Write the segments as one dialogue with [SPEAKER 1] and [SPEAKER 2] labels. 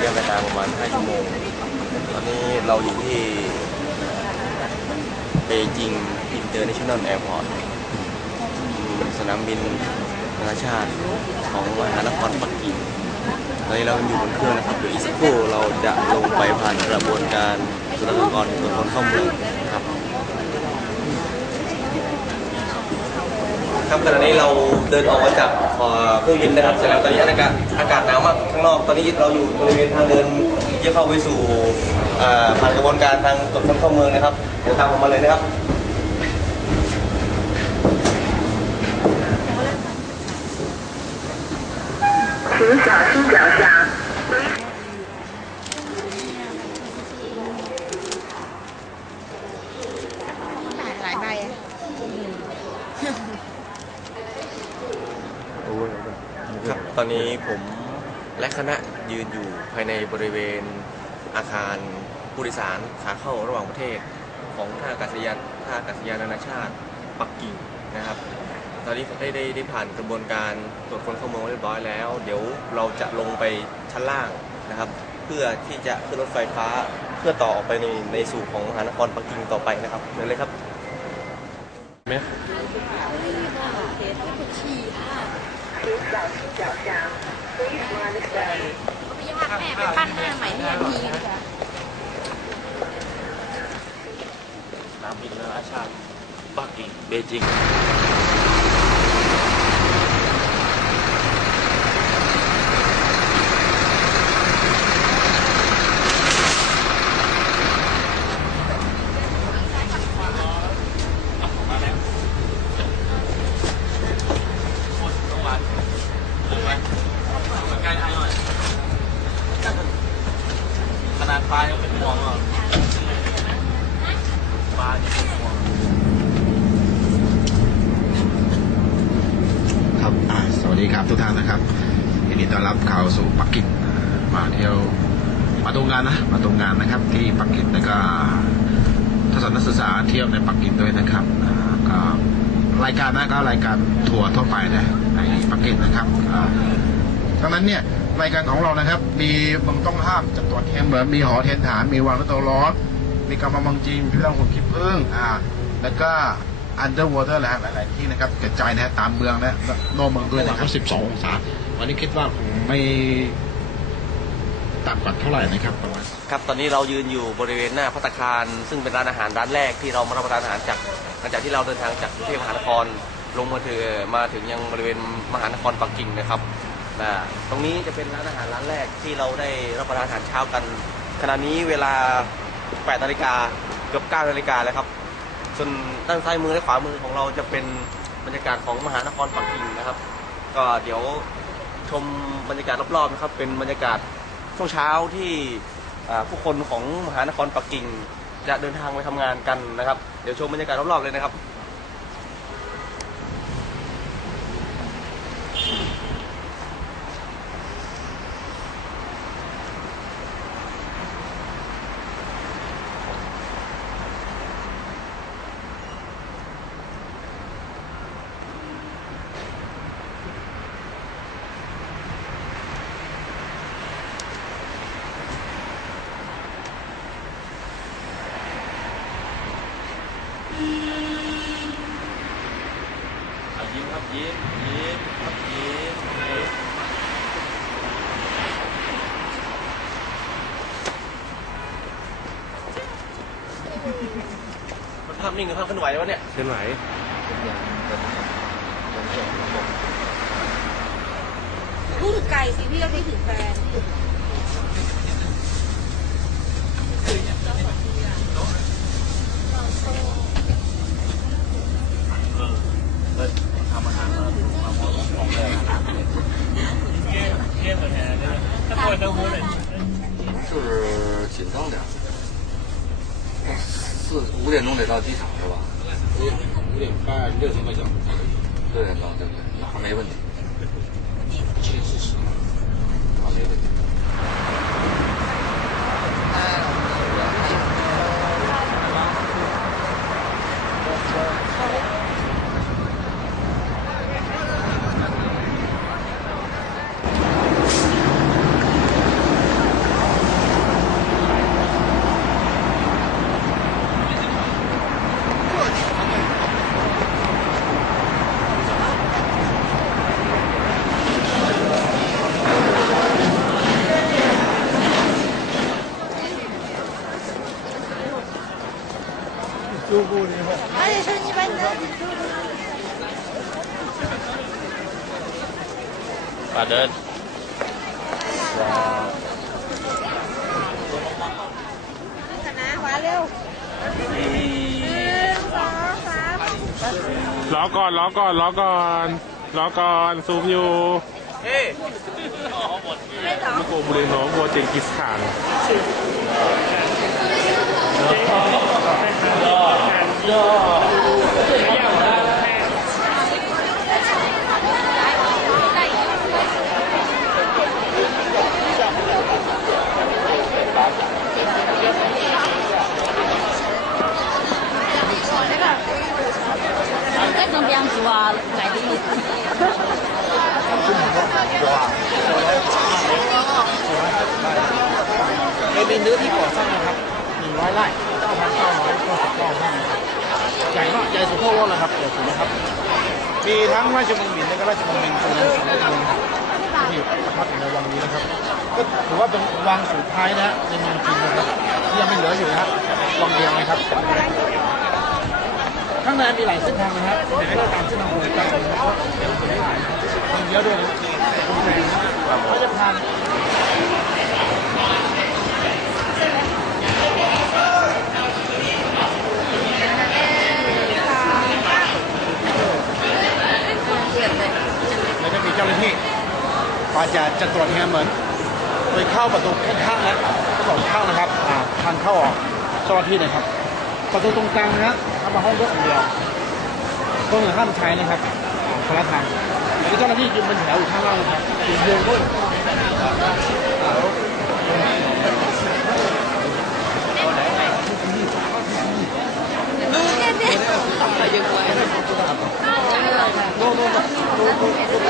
[SPEAKER 1] ประมาณระยะเวลาประมาณ5ชั่วโมง ตอนนี้เราอยู่ที่เบจิงอินเตอร์เนชั่นแนลแอร์พอร์ตสนามบินนานาชาติของมหานครปักกิ่งตอนนี้เราอยู่บนเครื่องนะครับเดี๋ยวอีกสักครู่เราจะลงไปผ่านกระบวนการสุลกากรตรวจคนเข้าเมืองครับ ครับขณะนี้เราเดินออกมาจากเอ่อเครื่องบินนะครับเสร็จแล้วตอนนี้อากาศอากาศหนาวมากข้างนอก ตอนนี้เราอยู่บริเวณทางเดินที่จะเข้าไปสู่เอ่อผ่านกระบวนการทางตรวจคนเข้าเมืองนะครับ เดี๋ยวตามผมมาเลยนะครับ
[SPEAKER 2] 请小心脚下。
[SPEAKER 3] อ
[SPEAKER 1] นนี้ผมและคณะยืนอยู่ภายในบริเวณอาคารผู้โดยสารขาเข้าระหว่างประเทศ ของท่าอากาศยานท่าอากาศยานนานาชาติปักกิ่งนะครับ ตอนนี้ได้ได้ผ่านกระบวนการตรวจคนเข้าเมืองเรียบร้อยแล้ว เดี๋ยวเราจะลงไปชั้นล่างนะครับ เพื่อที่จะขึ้นรถไฟฟ้าเพื่อต่อออกไปในในสู่ของมหานครปักกิ่งต่อไปนะครับเดินเลยครับ
[SPEAKER 3] ไหม ยากแม่ไปปั้นหน้าใหม่เนี่ยันทีดีกว่า
[SPEAKER 1] สนามบินนานาชาติปักกิ่งเบจิง ขนาดปลายังเป็นห่วงอะปลายังเป็นห่วง
[SPEAKER 4] ครับอ่าสวัสดีครับทุกท่านนะครับยินดีต้อนรับเข้าสู่ปักกิ่งมาเที่ยวมาดูงงานนะ มาดูงงานนะครับ ที่ปักกิ่งแล้วก็ทัศนศึกษาเที่ยวในปักกิ่งด้วยนะครับก็รายการนะก็รายการทัวร์ทั่วไปนะในปักกิ่งนะครับ ดังนั้นเนี่ยรายการของเรานะครับ มีเมืองต้องห้ามจัตุรัสเทียมเหมือนมีหอเทียนฐาน มีวังนโตร้อนมีกำมะมังจีนพิพิธภัณฑ์หุ่นขี้ผึ้งอ่าแล้วก็ underwater แหละหลาย ๆ ที่นะครับกระจายนะฮะตามเมืองนะโนอกเมืองด้วยนะครับ 12 องศา วันนี้คิดว่าคงไม่ต่ำกว่าเท่าไหร่นะครับประมาณ
[SPEAKER 1] ครับตอนนี้เรายืนอยู่บริเวณหน้าพัตตาคาร ซึ่งเป็นร้านอาหารร้านแรกที่เรามารับประทานอาหารจากหลังจากที่เราเดินทางจากกรุงเทพมหานครลงมาถึงมาถึงยังบริเวณมหานครปักกิ่งนะครับ อ่าตรงนี้จะเป็นร้านอาหารร้านแรกที่เราได้รับประทานอาหารเช้ากัน ขณะนี้เวลา8นาฬิกาเกือบ9นาฬิกาแล้วครับ ส่วนด้านซ้ายมือและขวามือของเราจะเป็นบรรยากาศของมหานครปักกิ่งนะครับ ก็เดี๋ยวชมบรรยากาศรอบๆนะครับ เป็นบรรยากาศช่วงเช้าที่อ่าผู้คนของมหานครปักกิ่ง จะเดินทางไปทำงานกันนะครับ เดี๋ยวชมบรรยากาศรอบๆเลยนะครับ ครับยิ้มยิ้มครับยิ้มมันภาพนิ่งหรือภาพเคลื่อนไหววะเนี่ย
[SPEAKER 5] เคลื่อนไหว
[SPEAKER 3] พูดถึงไก่สิพี่ก็ไปถึงแฟน
[SPEAKER 6] 是紧张点儿。四五点钟得到机场是吧？
[SPEAKER 4] 五点半六点半。
[SPEAKER 6] 六点到，对不对？那没问题，
[SPEAKER 7] 而且是一般的。
[SPEAKER 1] ป่าเดิน
[SPEAKER 7] คณะขวาเร็วหนึ่งสองสาม
[SPEAKER 5] รอก่อนรอก่อนรอก่อนรอก่อนซูมอยู่
[SPEAKER 7] ไม่สอง
[SPEAKER 5] โกบุเรโนโกเจงกิสข่าน
[SPEAKER 8] มี
[SPEAKER 9] เนื้อที่ก่อสร้างนะครับหนึ่งร้อยไร่ 9,999ใหญ่มากใหญ่สุดทั่วโลกเลยครับใหญ่สุดนะครับ มีทั้งราชบงหมินและก็ราชบงเมินละสองคนที่ประทับอยู่ในวังนี้นะครับ ก็ถือว่าเป็นวังสุดท้ายนะฮะในเมืองจีนนะครับที่ยังไม่เหลืออยู่นะฮะวังเดียวนะครับ ข้างในมีหลายเส้นทางนะฮะเดี๋ยวเราตามเส้นทางเลยครับเยอะด้วยนะจะผ่าน จะจะตรวจงานเหมือนโดยเข้าประตูข้างๆนะทั้งสองข้างนะครับอ่าทางเข้าออกเจ้าหน้าที่นะครับ ประตูตรงกลางนะฮะทำมาห้องรถอย่างเดียวตรงอื่นห้ามใช้นะครับอ่าคนละทางแล้วก็เจ้าหน้าที่ยืนเป็นแถวอยู่ข้างล่างนะครับยืนเรียงด้วยก็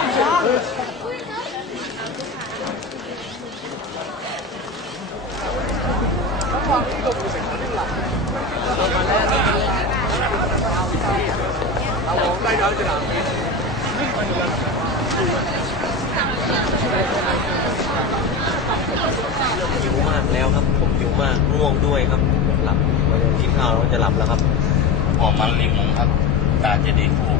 [SPEAKER 1] ง่วงด้วยครับ หลับทีมข่าวเราจะหลับแล้วครับ
[SPEAKER 3] ออกมาริมครับ ตาเจดีย์คู่